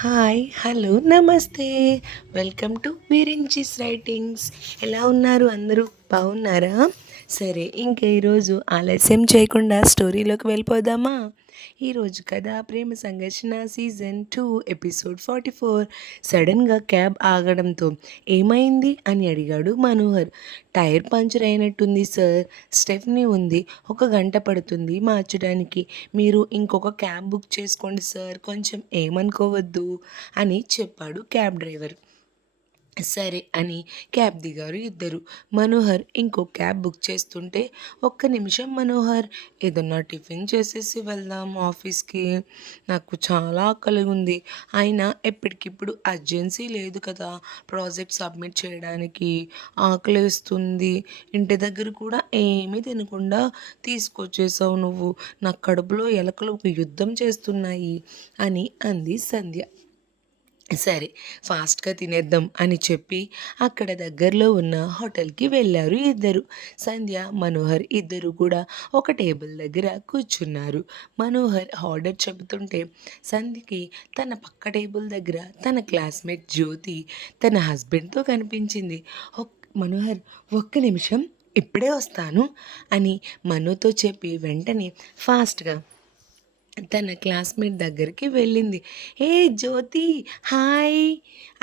Hi, hello, నమస్తే. Welcome to వీరించిస్ writings. ఎలా ఉన్నారు అందరూ? బాగున్నారా? సరే, ఇంకా ఈరోజు ఆలస్యం చేయకుండా స్టోరీలోకి వెళ్ళిపోదామా? ఈరోజు కథ ప్రేమ సంఘర్షణ సీజన్ 2 ఎపిసోడ్ 44. సడన్గా క్యాబ్ ఆగడంతో ఏమైంది అని అడిగాడు మనోహర్. టైర్ పంచర్ అయినట్టుంది సార్. స్టెఫ్నీ ఉంది, 1 గంట పడుతుంది మార్చడానికి. మీరు ఇంకొక క్యాబ్ బుక్ చేసుకోండి సార్, కొంచెం ఏమనుకోవద్దు అని చెప్పాడు క్యాబ్ డ్రైవర్. సరే అని క్యాబ్ దిగారు ఇద్దరు. మనోహర్ ఇంకో క్యాబ్ బుక్ చేస్తుంటే, ఒక్క నిమిషం మనోహర్, ఏదన్నా టిఫిన్ చేసేసి వెళ్దాం ఆఫీస్కి. నాకు చాలా ఆకలి ఉంది. అయినా ఎప్పటికిప్పుడు అర్జెన్సీ లేదు కదా ప్రాజెక్ట్ సబ్మిట్ చేయడానికి. ఆకలేస్తుంది. ఇంటి దగ్గర కూడా ఏమీ తినకుండా తీసుకొచ్చేసావు నువ్వు. నా కడుపులో ఎలకలు యుద్ధం చేస్తున్నాయి అని అంది సంధ్య. సరే, ఫాస్ట్గా తినేద్దాం అని చెప్పి అక్కడ దగ్గరలో ఉన్న హోటల్కి వెళ్ళారు ఇద్దరు. సంధ్య, మనోహర్ ఇద్దరు కూడా ఒక టేబుల్ దగ్గర కూర్చున్నారు. మనోహర్ ఆర్డర్ చెబుతుంటే సంధ్యకి తన పక్క టేబుల్ దగ్గర తన క్లాస్మేట్ జ్యోతి తన హస్బెండ్తో కనిపించింది. మనోహర్, ఒక్క నిమిషం, ఇప్పుడే వస్తాను అని మనోతో చెప్పి వెంటనే ఫాస్ట్గా తన క్లాస్మేట్ దగ్గరికి వెళ్ళింది. ఏ జ్యోతి, హాయ్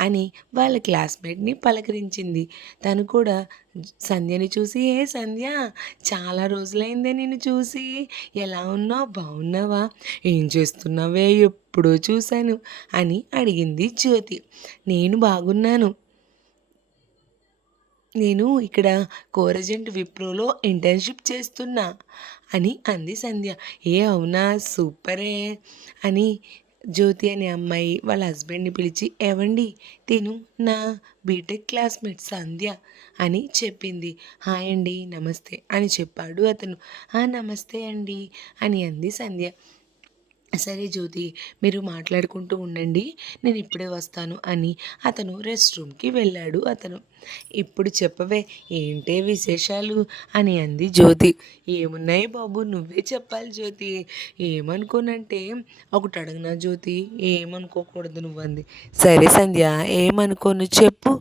అని వాళ్ళ క్లాస్మేట్ని పలకరించింది. తను కూడా సంధ్యని చూసి, ఏ సంధ్య, చాలా రోజులైందే నిన్ను చూసి, ఎలా ఉన్నావు, బాగున్నావా, ఏం చేస్తున్నావే, ఎప్పుడో చూశాను అని అడిగింది జ్యోతి. నేను బాగున్నాను. నేను ఇక్కడ కోరజెంట్ విప్రోలో ఇంటర్న్షిప్ చేస్తున్నా అని అంది సంధ్య. ఏ అవునా, సూపరే అని జ్యోతి అనే అమ్మాయి వాళ్ళ హస్బెండ్ని పిలిచి, ఏవండి, తిను నా బీటెక్ క్లాస్మేట్ సంధ్య అని చెప్పింది. హాయ్ అండి, నమస్తే అని చెప్పాడు అతను. నమస్తే అండి అని అంది సంధ్య. సరే జ్యోతి, మీరు మాట్లాడుకుంటూ ఉండండి, నేను ఇప్పుడే వస్తాను అని అతను రెస్ట్ రూమ్కి వెళ్ళాడు. ఇప్పుడు చెప్పవే, ఏంటే విశేషాలు అని అంది జ్యోతి. ఏమున్నాయి బాబు, నువ్వే చెప్పాలి జ్యోతి. ఏమనుకోనంటే, ఒకటి అడగనా జ్యోతి? ఏమనుకోకూడదు నువ్వు అంది. సరే సంధ్య, ఏమనుకోను చెప్పు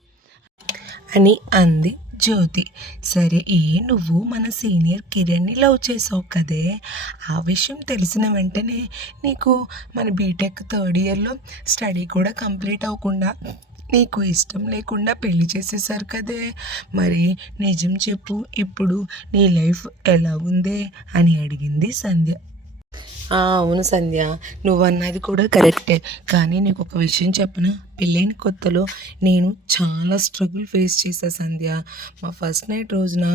అని అంది జ్యోతి. సరే, నువ్వు మన సీనియర్ కిరణ్ని లవ్ చేసావు కదే, ఆ విషయం తెలిసిన వెంటనే నీకు మన బీటెక్ థర్డ్ ఇయర్లో స్టడీ కూడా కంప్లీట్ అవ్వకుండా నీకు ఇష్టం లేకుండా పెళ్లి చేసేసారు కదే. మరి నిజం చెప్పు, ఇప్పుడు నీ లైఫ్ ఎలా ఉందే అని అడిగింది సంధ్య. అవును సంధ్య, నువ్వన్నది కూడా కరెక్టే. కానీ నీకు ఒక విషయం చెప్పనా? పెళ్ళైన కొత్తలో నేను చాలా స్ట్రగుల్ ఫేస్ చేశా సంధ్య. మా ఫస్ట్ నైట్ రోజున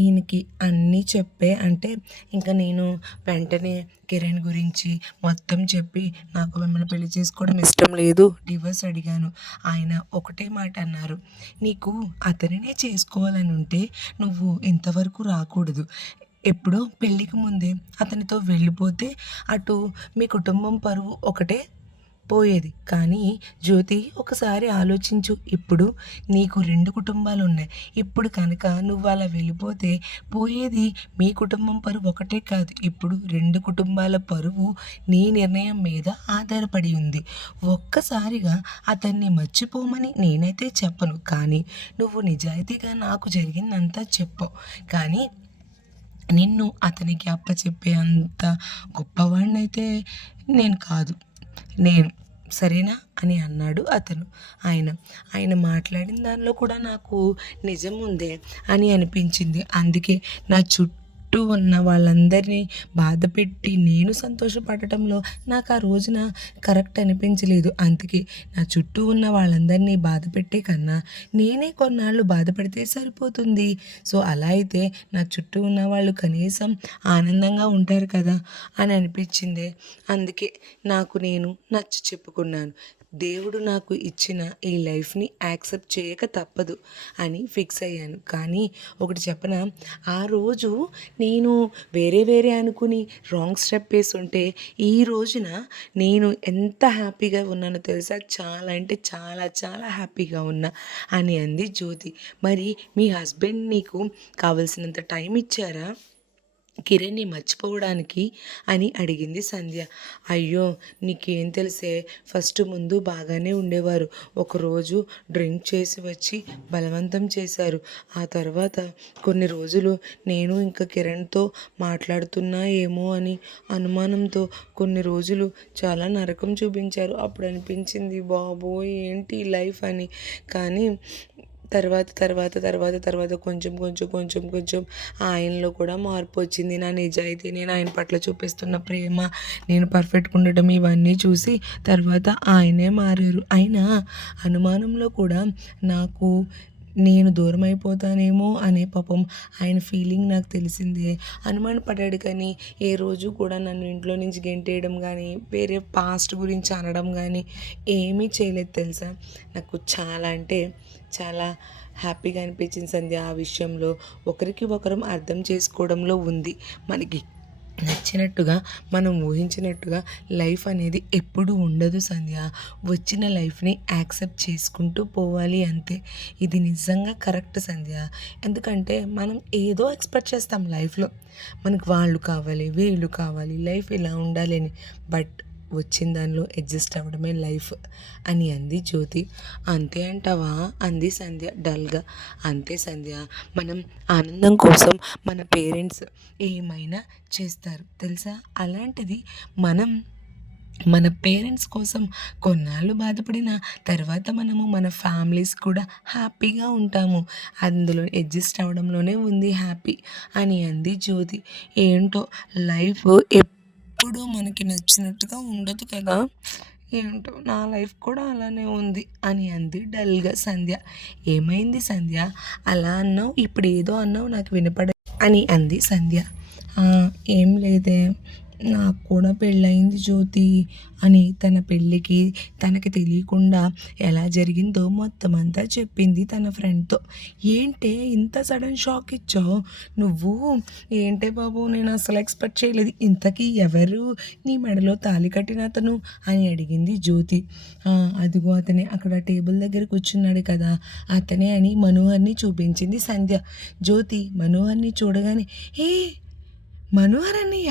ఈయనకి అన్నీ చెప్పే అంటే ఇంకా నేను వెంటనే కిరణ్ గురించి మొత్తం చెప్పి, నాకు మిమ్మల్ని పెళ్లి చేసుకోవడం ఇష్టం లేదు, డివోర్స్ అడిగాను. ఆయన ఒకటే మాట అన్నారు, నీకు అతనినే చేసుకోవాలని ఉంటే నువ్వు ఇంతవరకు రాకూడదు. ఎప్పుడో పెళ్ళికి ముందే అతనితో వెళ్ళిపోతే అటు మీ కుటుంబం పరువు ఒకటే పోయేది. కానీ జ్యోతి, ఒకసారి ఆలోచించు, ఇప్పుడు నీకు 2 కుటుంబాలు ఉన్నాయి. ఇప్పుడు కనుక నువ్వు అలా వెళ్ళిపోతే పోయేది మీ కుటుంబం పరువు ఒకటే కాదు, ఇప్పుడు 2 కుటుంబాల పరువు నీ నిర్ణయం మీద ఆధారపడి ఉంది. ఒక్కసారిగా అతన్ని మర్చిపోమని నేనైతే చెప్పను, కానీ నువ్వు నిజాయితీగా నాకు జరిగిందంతా చెప్పావు. కానీ నిన్ను అతనికి అప్పచెప్పే అంత గొప్పవాడినైతే నేను కాదు, నేను, సరేనా అని అన్నాడు అతను. ఆయన ఆయన మాట్లాడిన దానిలో కూడా నాకు నిజం ఉందే అని అనిపించింది. అందుకే నా చుట్టూ ఉన్న వాళ్ళందరినీ బాధపెట్టి నేను సంతోషపడటంలో నాకు ఆ రోజున కరెక్ట్ అనిపించలేదు. అందుకే నా చుట్టూ ఉన్న వాళ్ళందరినీ బాధపెట్టే కన్నా నేనే కొన్నాళ్ళు బాధపడితే సరిపోతుంది. సో అలా అయితే నా చుట్టూ ఉన్న వాళ్ళు కనీసం ఆనందంగా ఉంటారు కదా అని అనిపించింది. అందుకే నాకు నేను నచ్చ చెప్పుకున్నాను. దేవుడు నాకు ఇచ్చిన ఈ లైఫ్ని యాక్సెప్ట్ చేయక తప్పదు అని ఫిక్స్ అయ్యాను. కానీ ఒకటి చెప్పనా, ఆ రోజు నేను వేరే వేరే అనుకుని రాంగ్ స్టెప్ వేసి ఉంటే ఈ రోజున నేను ఎంత హ్యాపీగా ఉన్నానో తెలుసా? చాలా అంటే చాలా చాలా హ్యాపీగా ఉన్నా అని అంది జ్యోతి. మరి మీ హస్బెండ్ నీకు కావలసినంత టైం ఇచ్చారా? కిరణ్ని మర్చిపోవడానికి అని అడిగింది సంధ్య. అయ్యో, నీకేం తెలిసే, ఫస్ట్ ముందు బాగానే ఉండేవారు. ఒకరోజు డ్రింక్ చేసి వచ్చి బలవంతం చేశారు. ఆ తర్వాత కొన్ని రోజులు నేను ఇంకా కిరణ్తో మాట్లాడుతున్నా ఏమో అని అనుమానంతో కొన్ని రోజులు చాలా నరకం చూపించారు. అప్పుడు అనిపించింది, బాబోయ్ ఏంటి లైఫ్ అని. కానీ తర్వాత కొంచెం ఆయనలో కూడా మార్పు వచ్చింది. నా నిజాయితీ, నేను ఆయన పట్ల చూపిస్తున్న ప్రేమ, నేను పర్ఫెక్ట్గా ఉండటం ఇవన్నీ చూసి తర్వాత ఆయనే మారారు. అయినా అనుమానంలో కూడా నాకు నేను దూరం అయిపోతానేమో అనే పాపం ఆయన ఫీలింగ్ నాకు తెలిసిందే. అనుమాన పడ్డాడు కానీ ఏ రోజు కూడా నన్ను ఇంట్లో నుంచి గెంటేయడం కానీ వేరే పాస్ట్ గురించి అనడం కానీ ఏమీ చేయలేదు తెలుసా. నాకు చాలా అంటే చాలా హ్యాపీగా అనిపించింది సంధ్య. ఆ విషయంలో ఒకరికి ఒకరం అర్థం చేసుకోవడంలో ఉంది. మనకి నచ్చినట్టుగా మనం ఊహించినట్టుగా లైఫ్ అనేది ఎప్పుడు ఉండదు సంధ్య. వచ్చిన లైఫ్ని యాక్సెప్ట్ చేసుకుంటూ పోవాలి అంతే. ఇది నిజంగా కరెక్ట్ సంధ్య. ఎందుకంటే మనం ఏదో ఎక్స్పెక్ట్ చేస్తాం లైఫ్లో, మనకు వాళ్ళు కావాలి, వీళ్ళు కావాలి, లైఫ్ ఇలా ఉండాలి అని. బట్ వచ్చిన దానిలో అడ్జస్ట్ అవ్వడమే లైఫ్ అని అంది జ్యోతి. అంతే అంటావా అంది సంధ్య డల్గా. అంతే సంధ్య, మనం ఆనందం కోసం మన పేరెంట్స్ ఏమైనా చేస్తారు తెలుసా. అలాంటిది మనం మన పేరెంట్స్ కోసం కొన్నాళ్ళు బాధపడిన తర్వాత మనము మన ఫ్యామిలీస్ కూడా హ్యాపీగా ఉంటాము. అందులో అడ్జస్ట్ అవ్వడంలోనే ఉంది హ్యాపీ అని అంది జ్యోతి. ఏంటో లైఫ్ ఎప్పుడు మనకి నచ్చినట్టుగా ఉండదు కదా. ఏంటో నా లైఫ్ కూడా అలానే ఉంది అని అంది డల్గా సంధ్య. ఏమైంది సంధ్య, అలా అన్నావు, ఇప్పుడు ఏదో అన్నావు నాకు వినపడ అని అంది సంధ్య. ఏం లేదే, నాకు కూడా పెళ్ళయింది జ్యోతి అని తన పెళ్ళికి తనకి తెలియకుండా ఎలా జరిగిందో మొత్తం అంతా చెప్పింది తన ఫ్రెండ్తో. ఏంటే ఇంత సడన్ షాక్ ఇచ్చావు నువ్వు, ఏంటే బాబు, నేను అసలు ఎక్స్పెక్ట్ చేయలేదు. ఇంతకీ ఎవరు నీ మెడలో తాళి కట్టిన అతను అని అడిగింది జ్యోతి. అదిగో అతనే, అక్కడ టేబుల్ దగ్గర కూర్చున్నాడు కదా అతనే అని మనోహర్ని చూపించింది సంధ్య. జ్యోతి మనోహర్ని చూడగానే, ఏ మనోహర్ అన్నయ్య,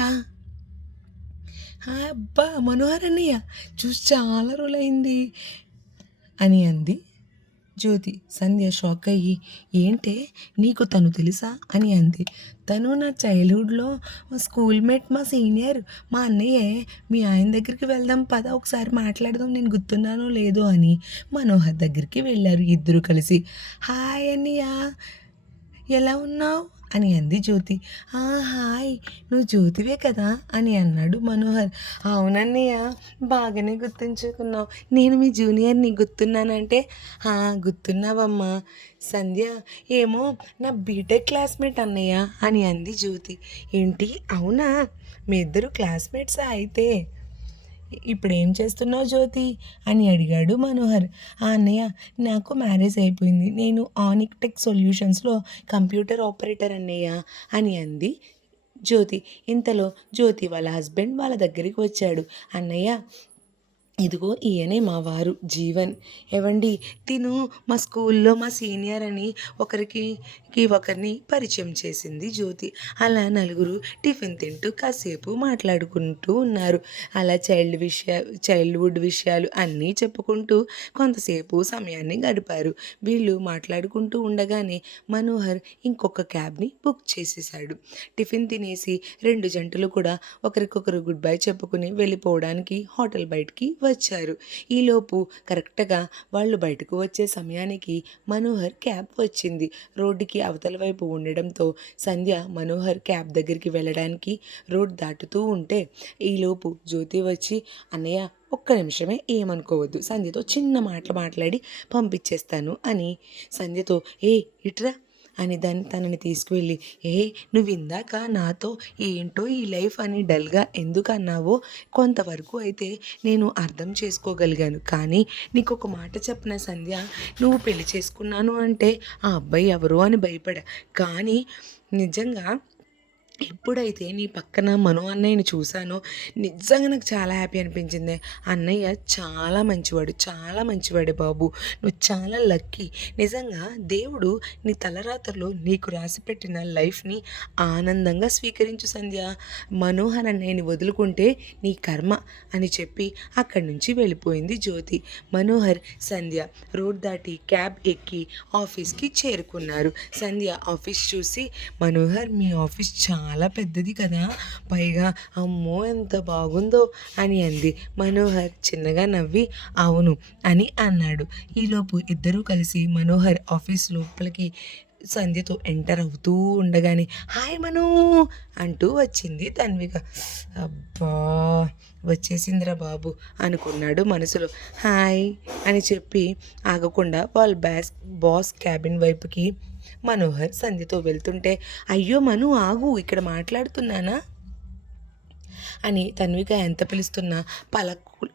అబ్బా మనోహర్ అన్నయ్య చూసి చాలా రోజులైంది అని అంది జ్యోతి. సంధ్య షాక్ అయ్యి, ఏంటే నీకు తను తెలుసా అని అంది. తను నా చైల్డ్హుడ్లో స్కూల్మేట్, మా సీనియర్, మా అన్నయ్యే. మీ ఆయన దగ్గరికి వెళ్దాం పద, ఒకసారి మాట్లాడదాం, నేను గుర్తున్నానో లేదో అని మనోహర్ దగ్గరికి వెళ్ళారు ఇద్దరు కలిసి. హాయ్ అన్నయ్య, ఎలా ఉన్నావు అని అంది జ్యోతి. హాయ్, నువ్వు జ్యోతివే కదా అని అన్నాడు మనోహర్. అవునన్నయ్య, బాగానే గుర్తుంచుకున్నావు, నేను మీ జూనియర్ని, గుర్తున్నానంటే గుర్తున్నావమ్మా. సంధ్య ఏమో నా బీటెక్ క్లాస్మేట్ అన్నయ్య అని అంది జ్యోతి. ఏంటి, అవునా, మీ ఇద్దరు క్లాస్మేట్సా అయితే? ఇప్పుడు ఏం చేస్తున్నావు జ్యోతి అని అడిగాడు మనోహర్. అన్నయ్య, నాకు మ్యారేజ్ అయిపోయింది, నేను ఆనిక్ టెక్ సొల్యూషన్స్లో కంప్యూటర్ ఆపరేటర్ అన్నయ్య అని అంది జ్యోతి. ఇంతలో జ్యోతి వాళ్ళ హస్బెండ్ వాళ్ళ దగ్గరికి వచ్చాడు. అన్నయ్య, ఇదిగో ఈయనే మా వారు జీవన్. ఏవండి, తిను మా స్కూల్లో మా సీనియర్ అని ఒకరిని పరిచయం చేసింది జ్యోతి. అలా నలుగురు టిఫిన్ తింటూ కాసేపు మాట్లాడుకుంటూ ఉన్నారు. అలా చైల్డ్హుడ్ విషయాలు అన్నీ చెప్పుకుంటూ కొంతసేపు సమయాన్ని గడిపారు. వీళ్ళు మాట్లాడుకుంటూ ఉండగానే మనోహర్ ఇంకొక క్యాబ్ని బుక్ చేసేసాడు. టిఫిన్ తినేసి రెండు జంటలు కూడా ఒకరికొకరు గుడ్ బై చెప్పుకుని వెళ్ళిపోవడానికి హోటల్ బయటికి వచ్చారు. ఈలోపు కరెక్ట్గా వాళ్ళు బయటకు వచ్చే సమయానికి మనోహర్ క్యాబ్ వచ్చింది. రోడ్డుకి అవతల వైపు ఉండడంతో సంధ్య మనోహర్ క్యాబ్ దగ్గరికి వెళ్ళడానికి రోడ్ దాటుతూ ఉంటే ఈలోపు జ్యోతి వచ్చి, అన్నయ్య ఒక్క నిమిషమే, ఏమనుకోవద్దు, సంధ్యతో చిన్న మాటలు మాట్లాడి పంపించేస్తాను అని సంధ్యతో, ఇట్రా అని తనని తీసుకువెళ్ళి, నువ్వు ఇందాక నాతో ఏంటో ఈ లైఫ్ అని డల్గా ఎందుకు అన్నావో కొంతవరకు అయితే నేను అర్థం చేసుకోగలిగాను. కానీ నీకు ఒక మాట చెప్పిన సంధ్య, నువ్వు పెళ్లి చేసుకున్నాను అంటే ఆ అబ్బాయి ఎవరో అని భయపడా. కానీ నిజంగా ఎప్పుడైతే నీ పక్కన మను అన్నయ్యని చూశానో నిజంగా నాకు చాలా హ్యాపీ అనిపించింది. అన్నయ్య చాలా మంచివాడు, చాలా మంచివాడే బాబు. నువ్వు చాలా లక్కీ. నిజంగా దేవుడు నీ తలరాతలో నీకు రాసిపెట్టిన లైఫ్‌ని ఆనందంగా స్వీకరించు సంధ్య. మనోహర్ అన్నయ్యని వదులుకుంటే నీ కర్మ అని చెప్పి అక్కడి నుంచి వెళ్ళిపోయింది జ్యోతి. మనోహర్, సంధ్య రోడ్ దాటి క్యాబ్ ఎక్కి ఆఫీస్‌కి చేరుకున్నారు. సంధ్య ఆఫీస్ చూసి, మనోహర్ మీ ఆఫీస్ చాలా పెద్దది కదా, పైగా అమ్మో ఎంత బాగుందో అని అంది. మనోహర్ చిన్నగా నవ్వి అవును అని అన్నాడు. ఈలోపు ఇద్దరూ కలిసి మనోహర్ ఆఫీస్ లోపలికి సంధ్యతో ఎంటర్ అవుతూ ఉండగానే హాయ్ మనూ అంటూ వచ్చింది తన్విక. అబ్బా వచ్చేసిందిరా బాబు అనుకున్నాడు మనసులో. హాయ్ అని చెప్పి ఆగకుండా వాళ్ళ బాస్ క్యాబిన్ వైపుకి మనోహర్ సంధ్యతో వెళ్తుంటే అయ్యో మను ఆగు ఇక్కడ మాట్లాడుతున్నానా అని తన్విక ఎంత పిలుస్తున్నా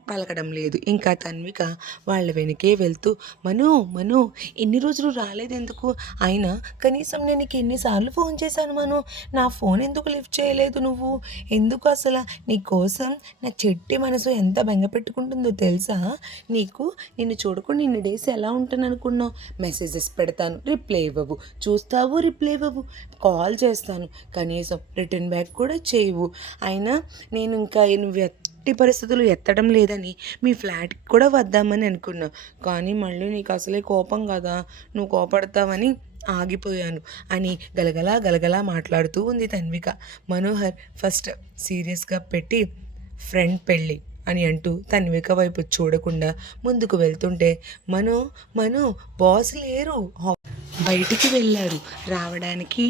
పలకడం లేదు. ఇంకా తన్విక వాళ్ళ వెనకే వెళ్తూ మను మను ఎన్ని రోజులు రాలేదెందుకు, అయినా కనీసం నేను నీకు ఎన్నిసార్లు ఫోన్ చేశాను మను, నా ఫోన్ ఎందుకు లిఫ్ట్ చేయలేదు నువ్వు, ఎందుకు అసలు నీ కోసం నా చెట్టి మనసు ఎంత బెంగ పెట్టుకుంటుందో తెలుసా నీకు, నిన్ను చూడకుండా ఇన్ని డేస్ ఎలా ఉంటాను అనుకున్నావు, మెసేజెస్ పెడతాను రిప్లై ఇవ్వవు, చూస్తావు రిప్లై ఇవ్వవు, కాల్ చేస్తాను కనీసం రిటర్న్ బ్యాక్ కూడా చేయవు, అయినా నేను ఇంకా నువ్వు ఎట్టి పరిస్థితులు ఎత్తడం లేదని మీ ఫ్లాట్కి కూడా వద్దామని అనుకున్నా, కానీ మళ్ళీ నీకు అసలే కోపం కదా, నువ్వు కోపడతావని ఆగిపోయాను అని గలగలా గలగలా మాట్లాడుతూ ఉంది తన్విక. మనోహర్ ఫస్ట్ సీరియస్గా పెట్టి ఫ్రెండ్ పెళ్ళి అని అంటూ తన్విక వైపు చూడకుండా ముందుకు వెళ్తుంటే మను మను బాస్ లేరు, బయటికి వెళ్ళారు, రావడానికి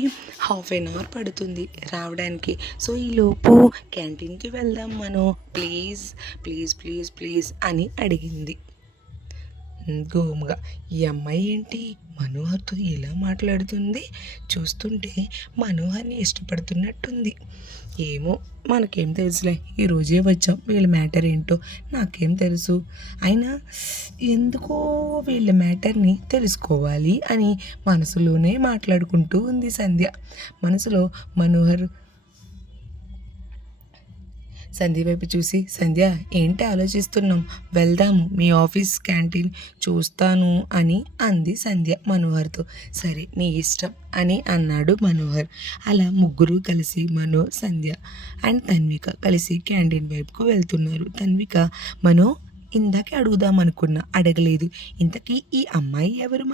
½ పడుతుంది రావడానికి, సో ఈలోపు క్యాంటీన్కి వెళ్దాం మనం ప్లీజ్ ప్లీజ్ ప్లీజ్ ప్లీజ్ అని అడిగింది గోముగా. ఈ అమ్మాయి ఏంటి మనోహర్తో ఇలా మాట్లాడుతుంది, చూస్తుంటే మనోహర్ని ఇష్టపడుతున్నట్టుంది, ఏమో మనకేం తెలుసులే, ఈరోజే వచ్చాం, వీళ్ళ మ్యాటర్ ఏంటో నాకేం తెలుసు, అయినా ఎందుకో వీళ్ళ మ్యాటర్ని తెలుసుకోవాలి అని మనసులోనే మాట్లాడుకుంటూ ఉంది సంధ్య. మనసులో మనోహర్ సంధ్య వైపు చూసి సంధ్య ఏంటి ఆలోచిస్తున్నాం, వెళ్దాము మీ ఆఫీస్ క్యాంటీన్ చూస్తాను అని అంది సంధ్య మనోహర్తో. సరే నీ ఇష్టం అని అన్నాడు మనోహర్. అలా ముగ్గురు కలిసి సంధ్య అండ్ తన్విక కలిసి క్యాంటీన్ వైపుకు వెళ్తున్నారు. తన్విక ఇందాకే అడుగుదామనుకున్నా అడగలేదు, ఇంతకీ ఈ అమ్మాయి ఎవరు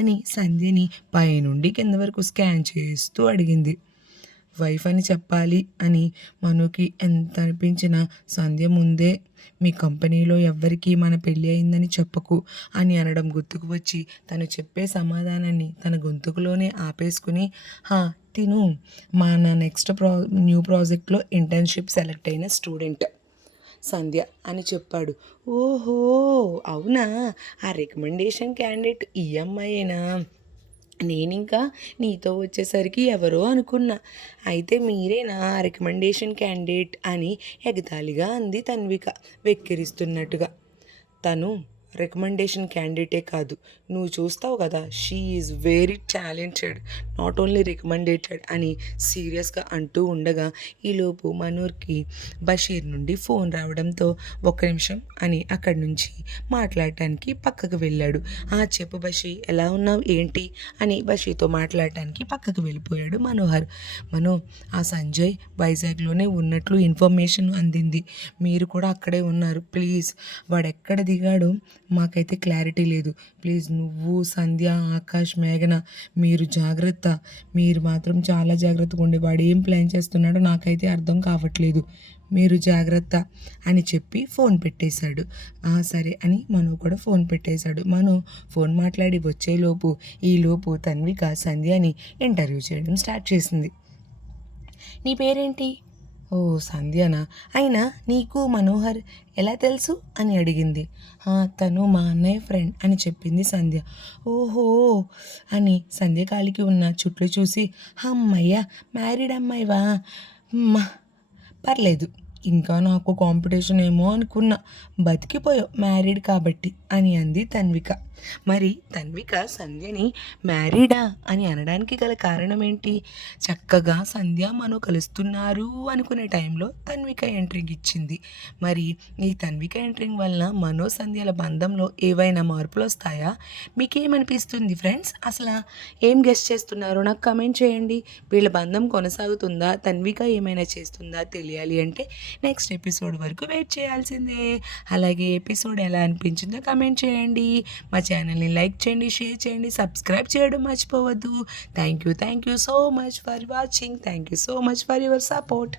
అని సంధ్యని పైనుండి కింద వరకు స్కాన్ చేస్తూ అడిగింది. వైఫ్ అని చెప్పాలి అని మనుకి ఎంత అనిపించినా సంధ్య ముందే మీ కంపెనీలో ఎవ్వరికీ మన పెళ్ళి అయిందని చెప్పకు అని అనడం గుర్తుకు వచ్చి తను చెప్పే సమాధానాన్ని తన గొంతుకులోనే ఆపేసుకుని తిను నా నెక్స్ట్ న్యూ ప్రాజెక్ట్లో ఇంటర్న్షిప్ సెలెక్ట్ అయిన స్టూడెంట్ సంధ్య అని చెప్పాడు. ఓహో అవునా, ఆ రికమెండేషన్ క్యాండిడేట్ ఈ అమ్మాయేనా, నేనింకా నీతో వచ్చేసరికి ఎవరో అనుకున్నా, అయితే మీరేనా రికమెండేషన్ క్యాండిడేట్ అని ఎగతాళిగా అంది తన్విక వెక్కిరిస్తున్నట్టుగా. తను రికమెండేషన్ క్యాండిడేటే కాదు, నువ్వు చూస్తావు కదా, she is very talented, not only recommended అని సీరియస్గా అంటూ ఉండగా ఈలోపు మనూర్కి బషీర్ నుండి ఫోన్ రావడంతో ఒక్క నిమిషం అని అక్కడి నుంచి మాట్లాడటానికి పక్కకు వెళ్ళాడు. చెప్పు బషీర్ ఎలా ఉన్నావు ఏంటి అని బషీర్తో మాట్లాడటానికి పక్కకు వెళ్ళిపోయాడు మనోహర్. ఆ సంజయ్ వైజాగ్లోనే ఉన్నట్లు ఇన్ఫర్మేషన్ అందింది, మీరు కూడా అక్కడే ఉన్నారు, ప్లీజ్ వాడు ఎక్కడ దిగాడు మాకైతే క్లారిటీ లేదు, ప్లీజ్ నువ్వు సంధ్య ఆకాష్ మేఘన మీరు జాగ్రత్త, మీరు మాత్రం చాలా జాగ్రత్తగా ఉండి, వాడు ఏం ప్లాన్ చేస్తున్నాడో నాకైతే అర్థం కావట్లేదు, మీరు జాగ్రత్త అని చెప్పి ఫోన్ పెట్టేశాడు. సరే అని కూడా ఫోన్ పెట్టేశాడు. ఫోన్ మాట్లాడి వచ్చేలోపు ఈలోపు తన్విక సంధ్యని ఇంటర్వ్యూ చేయడం స్టార్ట్ చేసింది. నీ పేరేంటి, ఓ సంధ్యనా, అయినా నీకు మనోహర్ ఎలా తెలుసు అని అడిగింది. తను మా అన్నయ్య ఫ్రెండ్ అని చెప్పింది సంధ్య. ఓహో అని సంధ్య కాలికి ఉన్న చుట్లు చూసి అమ్మయ్య మ్యారీడ్ అమ్మాయివా, పర్లేదు ఇంకా నాకు కాంపిటీషన్ ఏమో అనుకున్నా, బతికిపోయావు మ్యారీడ్ కాబట్టి అని అంది తన్విక. మరి తన్విక సంధ్యని మ్యారీడా అని అనడానికి గల కారణం ఏంటి? చక్కగా సంధ్య మనో కలుస్తున్నారు అనుకునే టైంలో తన్విక ఎంట్రింగ్ ఇచ్చింది. మరి ఈ తన్విక ఎంట్రింగ్ వలన మనో సంధ్యల బంధంలో ఏవైనా మార్పులు వస్తాయా? మీకేమనిపిస్తుంది ఫ్రెండ్స్? అసలు ఏం గెస్ చేస్తున్నారో నాకు కమెంట్ చేయండి. వీళ్ళ బంధం కొనసాగుతుందా? తన్విక ఏమైనా చేస్తుందా? తెలియాలి అంటే నెక్స్ట్ ఎపిసోడ్ వరకు వెయిట్ చేయాల్సిందే. అలాగే ఎపిసోడ్ ఎలా అనిపించిందో కమెంట్ చేయండి. మా ఛానల్ని లైక్ చేయండి, షేర్ చేయండి, సబ్స్క్రైబ్ చేయడం మర్చిపోవద్దు. Thank you so much for watching. Thank you so much for your support.